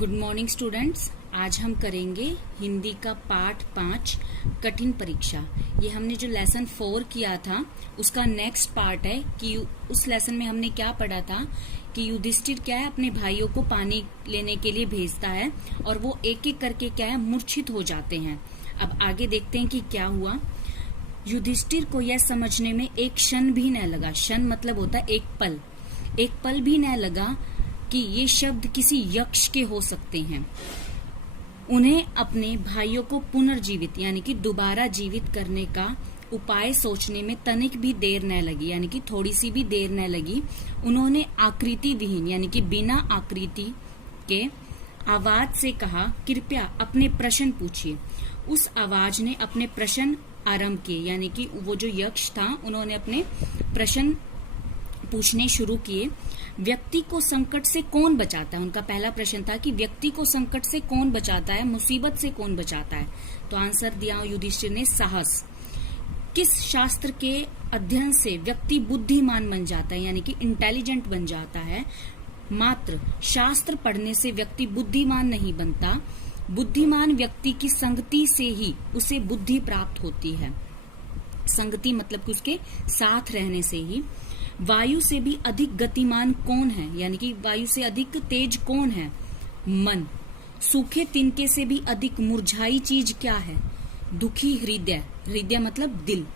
Good morning students. आज हम करेंगे हिंदी का पाठ 5 कठिन परीक्षा। ये हमने जो लेसन 4 किया था उसका नेक्स्ट पार्ट है कि उस लेसन में हमने क्या पढ़ा था कि युधिष्ठिर क्या है अपने भाइयों को पानी लेने के लिए भेजता है और वो एक एक करके क्या है मूर्छित हो जाते हैं। अब आगे देखते हैं कि क्या हुआ। युधिष्ठिर को यह समझने में एक क्षण भी न लगा। क्षण मतलब होता है एक पल भी न लगा कि ये शब्द किसी यक्ष के हो सकते हैं। उन्हें अपने भाइयों को पुनर्जीवित यानी कि दोबारा जीवित करने का उपाय सोचने में तनिक भी देर न लगी, यानी कि थोड़ी सी भी देर न लगी। उन्होंने आकृति विहीन यानी कि बिना आकृति के आवाज से कहा, कृपया अपने प्रश्न पूछिए। उस आवाज ने अपने प्रश्न आरंभ किए, यानी कि वो जो यक्ष था उन्होंने अपने प्रश्न पूछने शुरू किए। व्यक्ति को संकट से कौन बचाता है? उनका पहला प्रश्न था कि व्यक्ति को संकट से कौन बचाता है, मुसीबत से कौन बचाता है? तो आंसर दिया युधिष्ठिर ने, साहस। किस शास्त्र के अध्ययन से व्यक्ति बुद्धिमान बन जाता है, यानी कि इंटेलिजेंट बन जाता है? मात्र शास्त्र पढ़ने से व्यक्ति बुद्धिमान नहीं बनता। बुद्धिमान व्यक्ति की संगति से ही उसे बुद्धि प्राप्त होती है। संगति मतलब कि उसके साथ रहने से ही। वायु से भी अधिक गतिमान कौन है, यानी कि वायु से अधिक तेज कौन है? मन। सूखे तिनके से भी अधिक मुरझाई चीज क्या है? दुखी हृदय। हृदय मतलब दिल।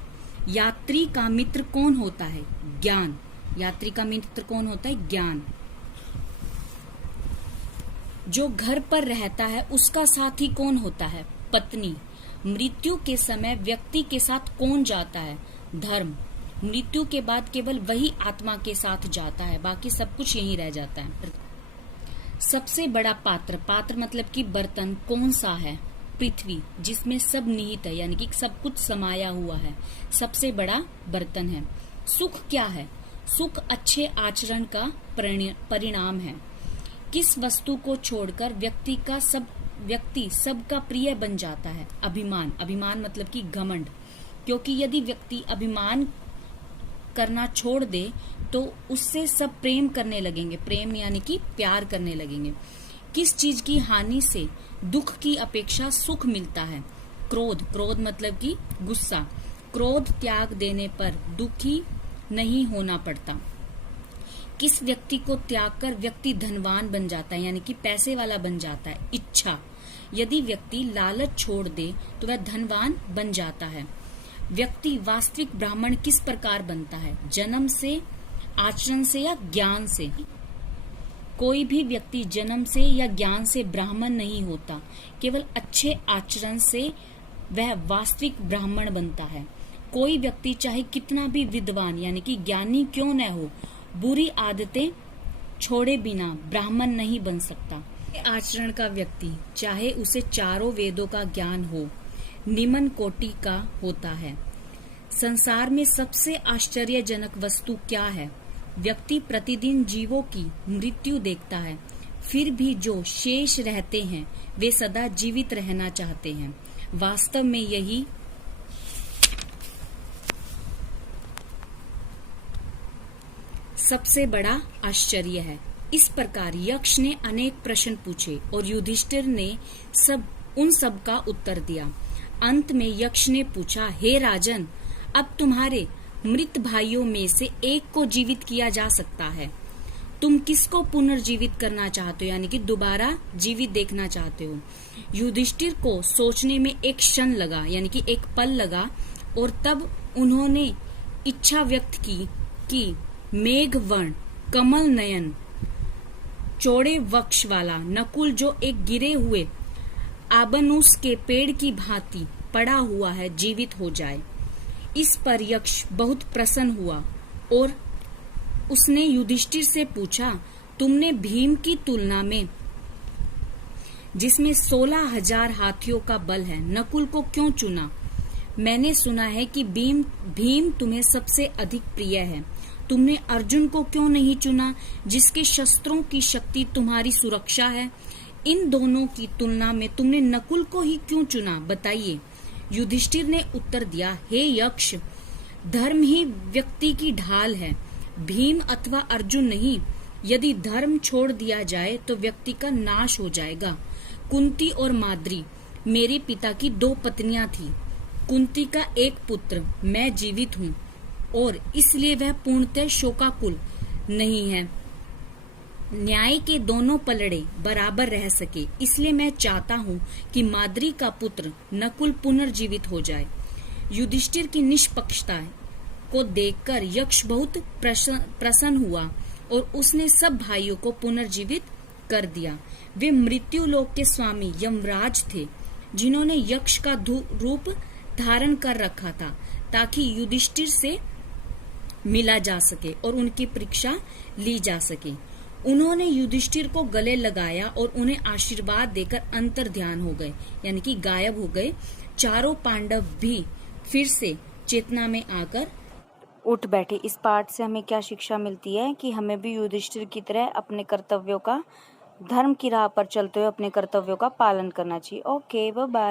यात्री का मित्र कौन होता है? ज्ञान। यात्री का मित्र कौन होता है? ज्ञान। जो घर पर रहता है उसका साथी कौन होता है? पत्नी। मृत्यु के समय व्यक्ति के साथ कौन जाता है? धर्म। मृत्यु के बाद केवल वही आत्मा के साथ जाता है, बाकी सब कुछ यहीं रह जाता है। सबसे बड़ा पात्र, पात्र मतलब कि बर्तन, कौन सा है? पृथ्वी, जिसमें सब निहित है, यानी कि सब कुछ समाया हुआ है, सबसे बड़ा बर्तन है। सुख क्या है? सुख अच्छे आचरण का परिणाम है। किस वस्तु को छोड़कर व्यक्ति सबका प्रिय बन जाता है? अभिमान। अभिमान मतलब कि घमंड, क्योंकि यदि व्यक्ति अभिमान करना छोड़ दे तो उससे सब प्रेम करने लगेंगे। प्रेम यानी कि प्यार करने लगेंगे। किस चीज की हानि से दुख की अपेक्षा सुख मिलता है? क्रोध। क्रोध मतलब कि गुस्सा। क्रोध त्याग देने पर दुखी नहीं होना पड़ता। किस व्यक्ति को त्याग कर व्यक्ति धनवान बन जाता है, यानी कि पैसे वाला बन जाता है? इच्छा। यदि व्यक्ति लालच छोड़ दे तो वह धनवान बन जाता है। व्यक्ति वास्तविक ब्राह्मण किस प्रकार बनता है? जन्म से, आचरण से या ज्ञान से? कोई भी व्यक्ति जन्म से या ज्ञान से ब्राह्मण नहीं होता, केवल अच्छे आचरण से वह वास्तविक ब्राह्मण बनता है। कोई व्यक्ति चाहे कितना भी विद्वान यानी कि ज्ञानी क्यों न हो, बुरी आदतें छोड़े बिना ब्राह्मण नहीं बन सकता। आचरण का व्यक्ति चाहे उसे चारों वेदों का ज्ञान हो, निम्न कोटि का होता है। संसार में सबसे आश्चर्यजनक वस्तु क्या है? व्यक्ति प्रतिदिन जीवों की मृत्यु देखता है, फिर भी जो शेष रहते हैं वे सदा जीवित रहना चाहते हैं। वास्तव में यही सबसे बड़ा आश्चर्य है। इस प्रकार यक्ष ने अनेक प्रश्न पूछे और युधिष्ठिर ने उन सब का उत्तर दिया। अंत में यक्ष ने पूछा, हे राजन, अब तुम्हारे मृत भाइयों में से एक को जीवित किया जा सकता है। तुम किसको पुनर्जीवित करना चाहते हो, यानी कि दोबारा जीवित देखना चाहते हो? युधिष्ठिर को सोचने में एक क्षण लगा, यानी कि एक पल लगा, और तब उन्होंने इच्छा व्यक्त की कि मेघवर्ण, कमल नयन, चौड़े वक्ष वाला नकुल जो एक गिरे हुए आबनूस के पेड़ की भांति पड़ा हुआ है, जीवित हो जाए। इस पर यक्ष बहुत प्रसन्न हुआ और उसने युधिष्ठिर से पूछा, तुमने भीम की तुलना में, जिसमें 16,000 हाथियों का बल है, नकुल को क्यों चुना? मैंने सुना है कि भीम तुम्हें सबसे अधिक प्रिय है। तुमने अर्जुन को क्यों नहीं चुना, जिसके शस्त्रों की शक्ति तुम्हारी सुरक्षा है? इन दोनों की तुलना में तुमने नकुल को ही क्यों चुना, बताइए। युधिष्ठिर ने उत्तर दिया, हे यक्ष, धर्म ही व्यक्ति की ढाल है, भीम अथवा अर्जुन नहीं। यदि धर्म छोड़ दिया जाए तो व्यक्ति का नाश हो जाएगा। कुंती और माद्री मेरे पिता की 2 पत्नियां थी। कुंती का एक पुत्र मैं जीवित हूँ और इसलिए वह पूर्णतः शोकाकुल नहीं है। न्याय के दोनों पलड़े बराबर रह सके, इसलिए मैं चाहता हूँ कि माद्री का पुत्र नकुल पुनर्जीवित हो जाए। युधिष्ठिर की निष्पक्षता को देखकर यक्ष बहुत प्रसन्न हुआ और उसने सब भाइयों को पुनर्जीवित कर दिया। वे मृत्यु लोक के स्वामी यमराज थे, जिन्होंने यक्ष का रूप धारण कर रखा था ताकि युधिष्ठिर से मिला जा सके और उनकी परीक्षा ली जा सके। उन्होंने युधिष्ठिर को गले लगाया और उन्हें आशीर्वाद देकर अंतर ध्यान हो गए, यानी कि गायब हो गए। चारों पांडव भी फिर से चेतना में आकर उठ बैठे। इस पाठ से हमें क्या शिक्षा मिलती है कि हमें भी युधिष्ठिर की तरह अपने कर्तव्यों का, धर्म की राह पर चलते हुए अपने कर्तव्यों का पालन करना चाहिए। Okay, bye bye.